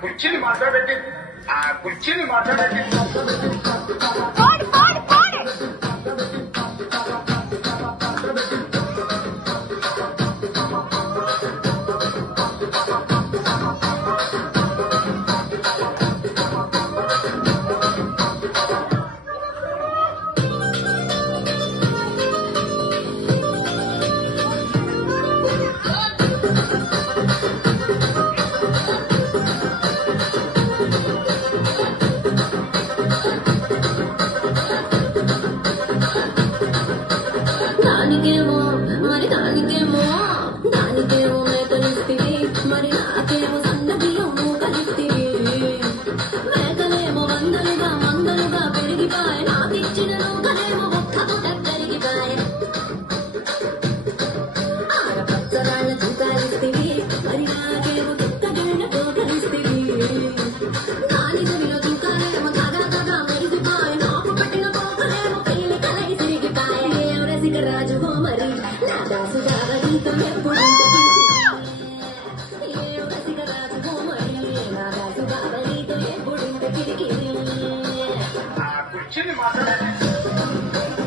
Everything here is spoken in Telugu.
కుర్చీని మాట్లాడబెట్టి కుర్చీని మాట్లాడబెట్టి దానికేమో మేకలిస్తివి, మరి నాకేమో సన్నబియ్యము కలిస్తివి. మేకలేమో మందలుగా పెరిగిపాయ, నాకిచ్చిన నూకలేమో ఒక్కపు దగ్గరిగిపాయ. ఆడపచ్చరాళ్ళ చూకాలిస్తివి, మరి నాకేమో చుక్కగిళ్ళతో కలిస్తివి. నాని చెవిలో చూకాలేమో తగా మెరిసిపాయ, నాకు పెట్టిన పోకలేమో పెళ్లి కలై సిరిగిపాయ. రసిక రాజుగో మరి నా దాసు బావనీతో ఎప్పుడుంటది? రసిక రాజుగో మరి నా దాసు బావనీతో ఎప్పుడుంట కిరికిరి. కుర్చీని మాట్లాడబెట్టి